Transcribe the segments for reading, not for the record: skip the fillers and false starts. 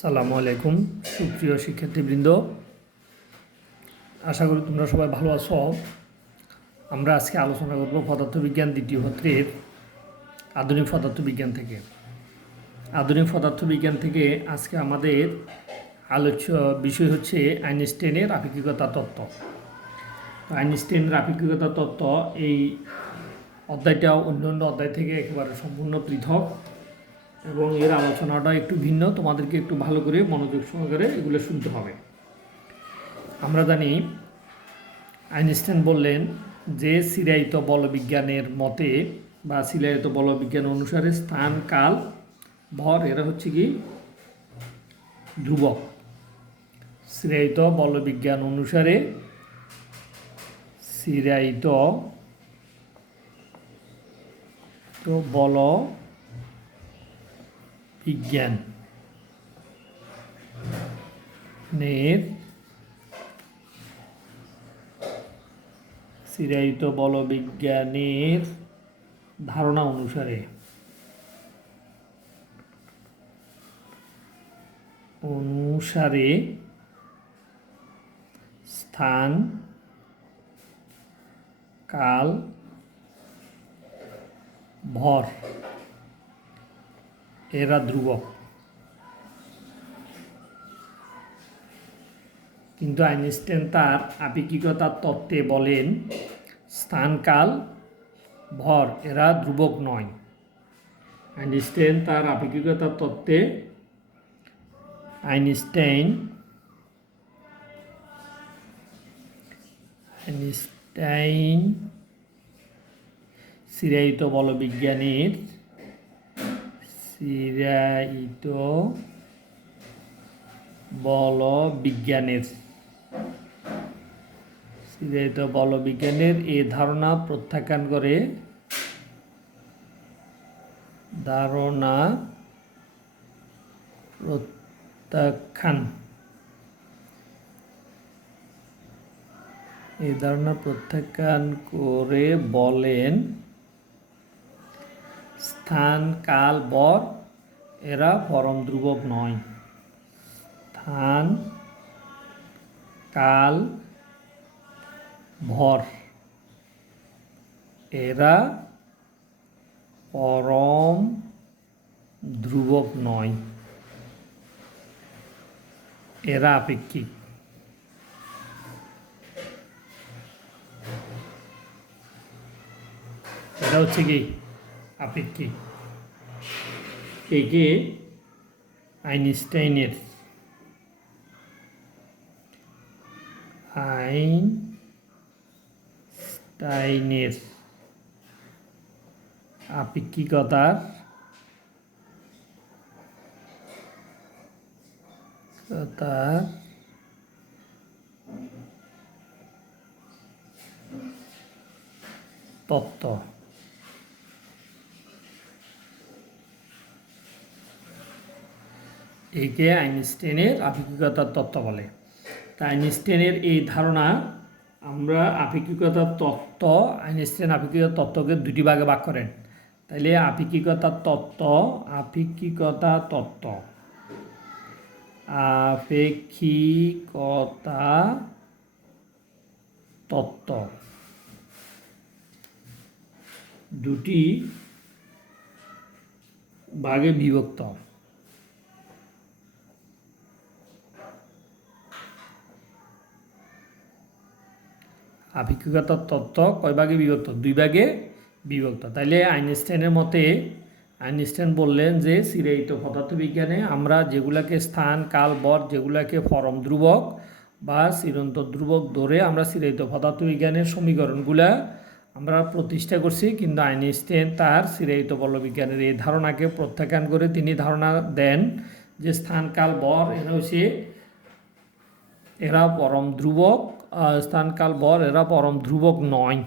আসসালামু আলাইকুম সুপ্রিয় শিক্ষার্থীবৃন্দ, আশা করি তোমরা সবাই ভালো আছো। আমরা আজকে আলোচনা করব পদার্থবিজ্ঞান দ্বিতীয় পত্রের আধুনিক পদার্থবিজ্ঞান থেকে। আধুনিক পদার্থবিজ্ঞান থেকে আজকে আমাদের আলোচ্য বিষয় হচ্ছে আইনস্টাইনের আপেক্ষিকতা তত্ত্ব। আইনস্টাইনের আপেক্ষিকতা তত্ত্ব এই অধ্যায়টা অন্যান্য অধ্যায় থেকে একেবারে সম্পূর্ণ পৃথক এবং এর আলোচনাটা একটু ভিন্ন। তোমাদেরকে একটু ভালো করে মনোযোগ সহকারে এগুলো শুনতে হবে। আমরা জানি আইনস্টাইন বললেন যে চিরায়িত বলবিজ্ঞানের মতে বা চিরায়িত বলবিজ্ঞান অনুসারে স্থান কাল ভর এরা হচ্ছে কি ধ্রুবক। চিরায়িত বলবিজ্ঞান অনুসারে চিরায়িত বল বিজ্ঞানের চিরায়িত বলবিজ্ঞানের ধারণা অনুসারে স্থান কাল ভর এরা ধ্রুবক। কিন্তু আইনস্টাইন তার আপেক্ষিকতার তত্ত্বে বলেন স্থান কাল ভর এরা ধ্রুবক নয়। আইনস্টাইন তার আপেক্ষিকতার তত্ত্বে আইনস্টাইন চিরায়িত বলবিজ্ঞানের এই ধারণা প্রত্যাখ্যান করে বলেন স্থান কাল ভর এরা পরম ধ্রুবক নয়। স্থান কাল ভর এরা পরম ধ্রুবক নয়, এরা আপেক্ষিক। এটা হচ্ছে কি আপেক্ষিক। একে আইনস্টাইনের আপেক্ষিকতার তত্ত্ব। একে আইনস্টাইনের আপেক্ষিকতার তত্ত্ব বলে। তা আইনস্টাইনের এই ধারণা আমরা আপেক্ষিকতার তত্ত্ব, আইনস্টাইন আপেক্ষিকতার তত্ত্বকে দুটি ভাগে ভাগ করেন। তাইলে আপেক্ষিকতার তত্ত্ব দুটি ভাগে বিভক্ত। আপেক্ষিকতার তত্ত্ব কয় ভাগে বিভক্ত? দুই ভাগে বিভক্ত। তাইলে আইনস্টাইনের মতে আইনস্টাইন বললেন যে চিরায়িত পদার্থবিজ্ঞানে আমরা যেগুলাকে স্থান কাল ভর যেগুলাকে পরম ধ্রুবক বা চিরন্তন ধ্রুবক ধরে আমরা চিরায়িত পদার্থবিজ্ঞানের সমীকরণগুলা আমরা প্রতিষ্ঠা করছি, কিন্তু আইনস্টাইন তার চিরায়িত বলবিজ্ঞানের এই ধারণাকে প্রত্যাখ্যান করে তিনি ধারণা দেন যে স্থান কাল ভর এরা পরম ধ্রুবক, স্থান কাল ভর এরা পরম ধ্রুবক নয়।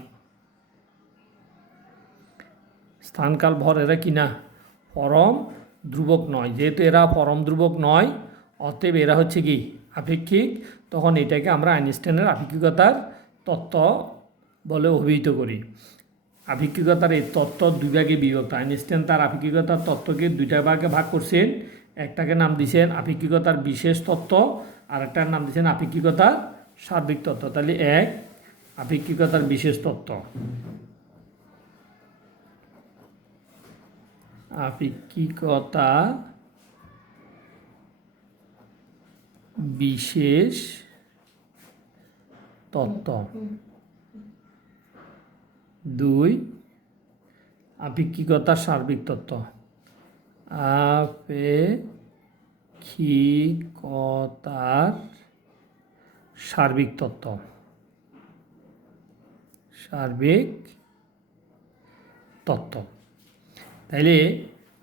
স্থান কাল ভর এরা কি না পরম ধ্রুবক নয়। যেহেতু এরা পরম ধ্রুবক নয়, অতএব এরা হচ্ছে কি আপেক্ষিক। তখন এটাকে আমরা আইনস্টাইনের আপেক্ষিকতার তত্ত্ব বলে অভিহিত করি। আপেক্ষিকতার এই তত্ত্ব দুই ভাগে বিভক্ত। আইনস্টাইন তার আপেক্ষিকতার তত্ত্বকে দুইটা ভাগে ভাগ করছেন। একটাকে নাম দিয়েছেন আপেক্ষিকতার বিশেষ তত্ত্ব, আর একটার নাম দিয়েছেন আপেক্ষিকতার সার্বিক তত্ত্ব। তাহলে এক, আপেক্ষিকতার বিশেষ তত্ত্ব। আপেক্ষিকতা বিশেষ তত্ত্ব। দুই, আপেক্ষিকতার সার্বিক তত্ত্ব। আপেক্ষিকতার সার্বিক তত্ত্ব। সার্বিক তত্ত্ব। তাইলে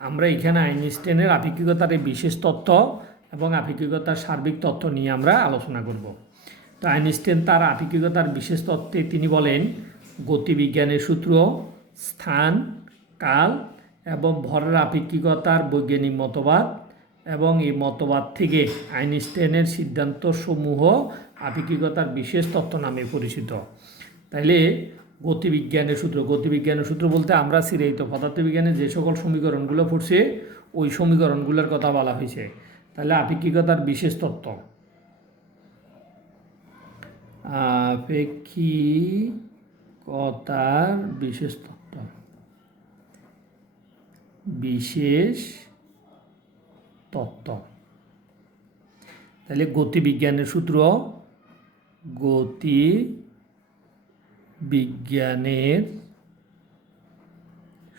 আমরা এখানে আইনস্টাইনের আপেক্ষিকতার এই বিশেষ তত্ত্ব এবং আপেক্ষিকতার সার্বিক তত্ত্ব নিয়ে আমরা আলোচনা করব। তো আইনস্টাইন তার আপেক্ষিকতার বিশেষ তত্ত্বে তিনি বলেন, গতিবিজ্ঞানের সূত্র, স্থান, কাল এবং ভরের আপেক্ষিকতার বৈজ্ঞানিক মতবাদ এবং এই মতবাদ থেকে আইনস্টাইনের সিদ্ধান্তসমূহ আপেক্ষিকতার বিশেষ তত্ত্ব নামে পরিচিত। তাইলে গতিবিজ্ঞানের সূত্র বলতে আমরা চিরায়ত পদার্থবিজ্ঞানে যে সকল সমীকরণগুলো পড়ছে ওই সমীকরণগুলোর কথা বলা হয়েছে। তাহলে আপেক্ষিকতার বিশেষ তত্ত্ব, আপেক্ষিকতার বিশেষ তত্ত্ব, বিশেষ তত্ত্ব। তাহলে গতিবিজ্ঞানের সূত্র, গতিবিজ্ঞানের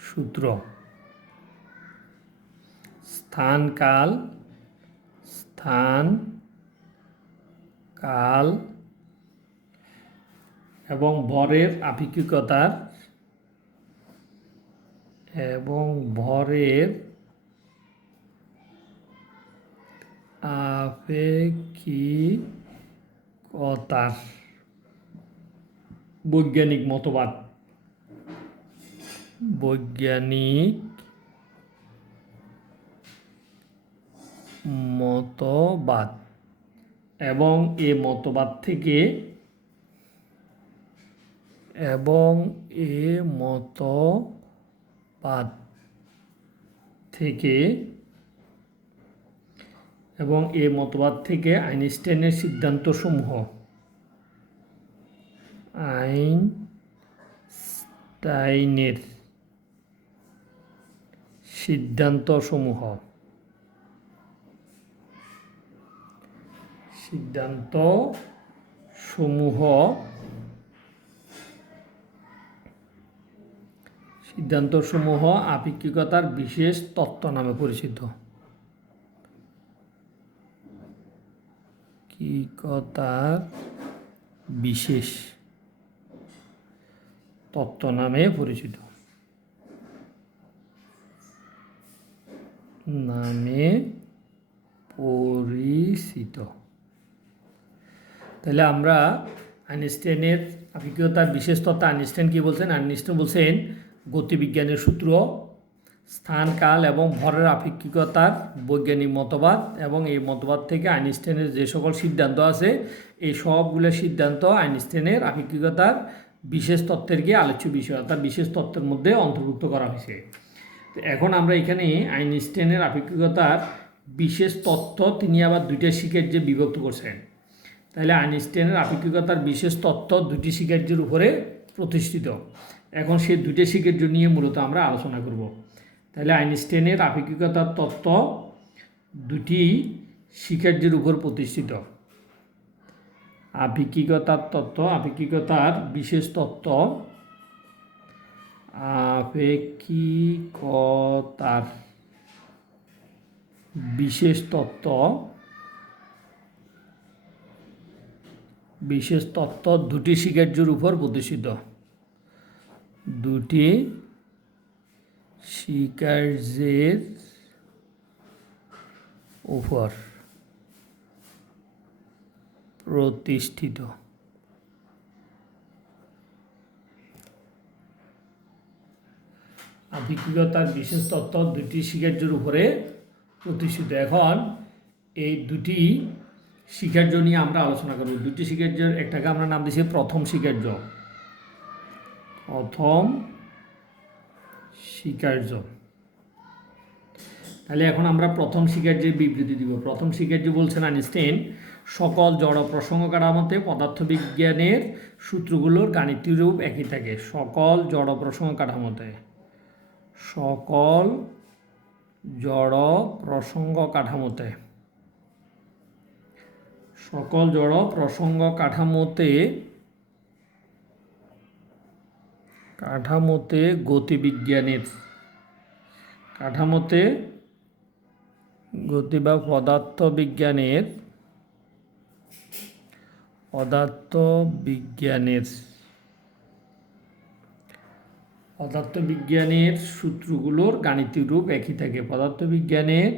সূত্র, স্থান কাল এবং ভরের আপেক্ষিকতার বৈজ্ঞানিক মতবাদ এবং এ মতবাদ থেকে আইনস্টাইনের সিদ্ধান্তসমূহ আপেক্ষিকতার বিশেষ তত্ত্ব নামে পরিচিত। আপেক্ষিকতার বিশেষ তত্ত্ব নামে পরিচিত। তাহলে আমরা আইনস্টাইনের আপেক্ষিকতার বিশেষ তত্ত্ব, আইনস্টাইন কি বলছেন? আইনস্টাইন বলছেন গতিবিজ্ঞানের সূত্র, স্থান, কাল এবং ভরের আপেক্ষিকতার বৈজ্ঞানিক মতবাদ এবং এই মতবাদ থেকে আইনস্টাইনের যে সকল সিদ্ধান্ত আছে এই সবগুলো সিদ্ধান্ত আইনস্টাইনের আপেক্ষিকতার বিশেষ তত্ত্বের গিয়ে আলোচ্য বিষয় অর্থাৎ বিশেষ তত্ত্বের মধ্যে অন্তর্ভুক্ত করা হয়েছে। তো এখন আমরা এখানে আইনস্টাইনের আপেক্ষিকতার বিশেষ তত্ত্ব তিনি আবার দুইটা শিক্ষার্যে বিভক্ত করছেন। তাহলে আইনস্টাইনের আপেক্ষিকতার বিশেষ তত্ত্ব দুটি শিক্ষার্যের উপরে প্রতিষ্ঠিত। এখন সেই দুটি শিক্ষার্য নিয়ে মূলত আমরা আলোচনা করব। তাহলে আইনস্টাইনের আপেক্ষিকতার তত্ত্ব দুটি শিক্ষার্যের উপর প্রতিষ্ঠিত। আপেক্ষিকতার বিশেষ তত্ত্ব, আপেক্ষিকতার বিশেষ তত্ত্ব দুটি শিক্ষার্যের উপর প্রতিষ্ঠিত। দুটি শিক্ষার্যের উপর প্রতিষ্ঠিত। আপেক্ষিকতার বিশেষ তত্ত্ব দুটি শিক্ষার্যের উপরে প্রতিষ্ঠিত। এখন এই দুটি শিক্ষার্য নিয়ে আমরা আলোচনা করব। দুটি শিক্ষার্যের একটাকে আমরা নাম দিয়েছি প্রথম শিক্ষার্য। তাহলে এখন আমরা প্রথম শিকার্যে বিবৃতি দিব। প্রথম শিকার্য বলছেন আইনস্টাইন সকল জড় প্রসঙ্গ কাঠামোতে পদার্থবিজ্ঞানের সূত্রগুলোর গাণিতিক রূপ একই থাকে। সকল জড় প্রসঙ্গ কাঠামোতে, সকল জড় প্রসঙ্গ কাঠামোতে, সকল জড় প্রসঙ্গ কাঠামোতে গতিবিজ্ঞানের কাঠামোতে গতি বা পদার্থবিজ্ঞানের সূত্রগুলোর গাণিতিক রূপ একই থাকে। পদার্থবিজ্ঞানের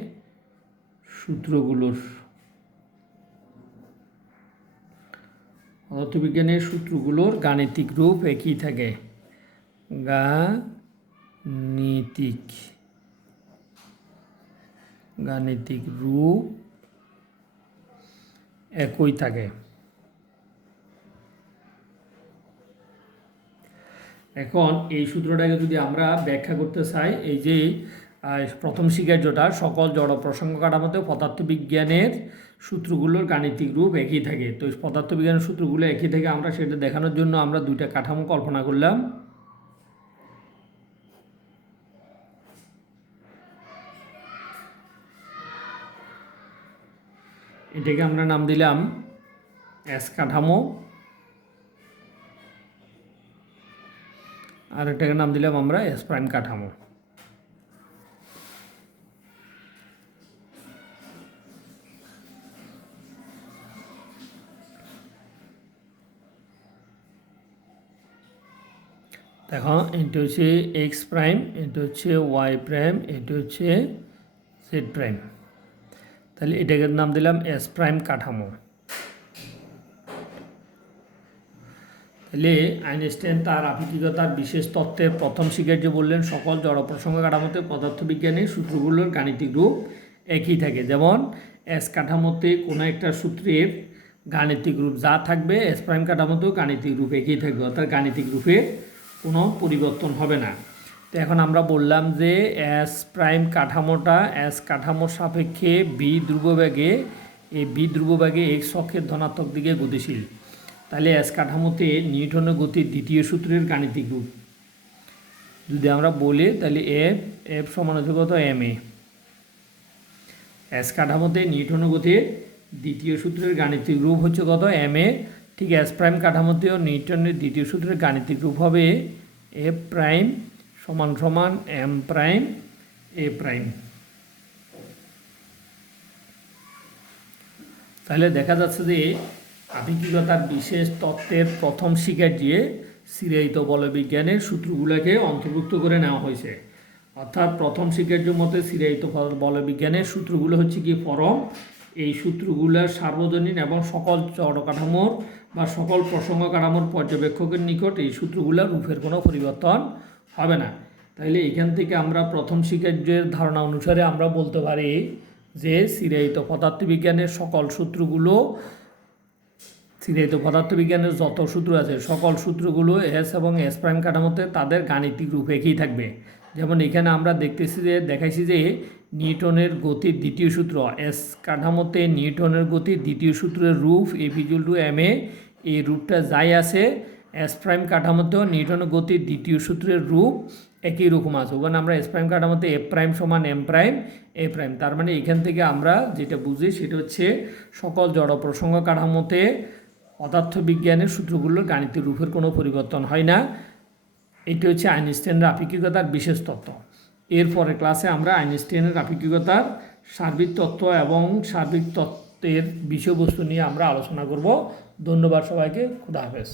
সূত্রগুলোর গাণিতিক রূপ একই থাকে। গাণিতিক রূপ একই থাকে। এখন এই সূত্রটাকে যদি আমরা ব্যাখ্যা করতে চাই, এই যে প্রথম শিকার্যটা সকল জড় প্রসঙ্গ কাঠামোতে পদার্থবিজ্ঞানের সূত্রগুলোর গাণিতিক রূপ একই থাকে। তো পদার্থবিজ্ঞানের সূত্রগুলো একই থাকে, আমরা সেটা দেখানোর জন্য আমরা দুইটা কাঠামো কল্পনা করলাম। এটাকে আমরা নাম দিলাম এস কাঠামো, আর এটাকে নাম দিলাম আমরা এস প্রাইম কাঠামো। দেখো, এটা হচ্ছে এক্স প্রাইম, এটা হচ্ছে ওয়াই প্রাইম, এটা হচ্ছে জেড প্রাইম। তাহলে এটাকে নাম দিলাম এস প্রাইম কাঠামো। তাহলে আইনস্টাইন তার আপেক্ষিকতার বিশেষ তত্ত্বের প্রথম শিকার্য বললেন সকল জড় প্রসঙ্গ কাঠামোতে পদার্থবিজ্ঞানের সূত্রগুলোর গাণিতিক রূপ একই থাকে। যেমন এস কাঠামোতে কোনো একটা সূত্রের গাণিতিক রূপ যা থাকবে, এস প্রাইম কাঠামোতেও গাণিতিক রূপ একই থাকবে, অর্থাৎ গাণিতিক রূপে কোনো পরিবর্তন হবে না। তো এখন আমরা বললাম যে এস প্রাইম কাঠামোটা এস কাঠামোর সাপেক্ষে বি ধ্রুববেগে, এই বি ধ্রুববেগে এক্স অক্ষের ধনাত্মক দিকে গতিশীল। তাহলে এস কাঠামোতে নিউটনের গতির দ্বিতীয় সূত্রের গাণিতিক রূপ যদি আমরা বলি, তাহলে এফ সমান হচ্ছে কত, এম এ। এস কাঠামোতে নিউটনের গতির দ্বিতীয় সূত্রের গাণিতিক রূপ হচ্ছে কত, এম এ। ঠিক এস প্রাইম কাঠামোতেও নিউটনের দ্বিতীয় সূত্রের গাণিতিক রূপ হবে এফ প্রাইম সমান সমান এম প্রাইম এ প্রাইম। তাহলে দেখা যাচ্ছে যে আপেক্ষিকতার বিশেষ তত্ত্বের প্রথম শিকার্যে চিরায়িত বলবিজ্ঞানের সূত্রগুলোকে অন্তর্ভুক্ত করে নেওয়া হয়েছে। অর্থাৎ প্রথম শিকার্য মতে চিরায়িত বলবিজ্ঞানের সূত্রগুলো হচ্ছে কি পরম। এই সূত্রগুলোর সার্বজনীন এবং সকল জড় কাঠামোর বা সকল প্রসঙ্গ কাঠামোর পর্যবেক্ষকের নিকট এই সূত্রগুলোর রূপের কোনো পরিবর্তন হবে না। তাইলে এখান থেকে আমরা প্রথম শিকার্যের ধারণা অনুসারে আমরা বলতে পারি যে চিরায়িত পদার্থবিজ্ঞানের সকল সূত্রগুলো, চিরায়িত পদার্থবিজ্ঞানের যত সূত্র আছে সকল সূত্রগুলো এস এবং এস প্রাইম কাঠামোতে তাদের গাণিতিক রূপ একই থাকবে। যেমন এখানে আমরা দেখাইছি যে নিউটনের গতির দ্বিতীয় সূত্র, এস কাঠামোতে নিউটনের গতির দ্বিতীয় সূত্রের রূপ F equal to M A, এই রূপটা যাই আছে এস প্রাইম কাঠামোতেও নিউটনের গতির দ্বিতীয় সূত্রের রূপ একই রকম আছে। ওখানে আমরা এস প্রাইম কাঠামোতে এফ প্রাইম সমান এম প্রাইম এ প্রাইম। তার মানে এখান থেকে আমরা যেটা বুঝি সেটা হচ্ছে সকল জড় প্রসঙ্গ কাঠামোতে পদার্থবিজ্ঞানের সূত্রগুলোর গাণিতিক রূপের কোনো পরিবর্তন হয় না। এটি হচ্ছে আইনস্টাইনের আপেক্ষিকতার বিশেষ তত্ত্ব। এরপরে ক্লাসে আমরা আইনস্টাইনের আপেক্ষিকতার সার্বিক তত্ত্ব এবং সার্বিক তত্ত্বের বিষয়বস্তু নিয়ে আমরা আলোচনা করব। ধন্যবাদ সবাইকে, খুদা হাফেজ।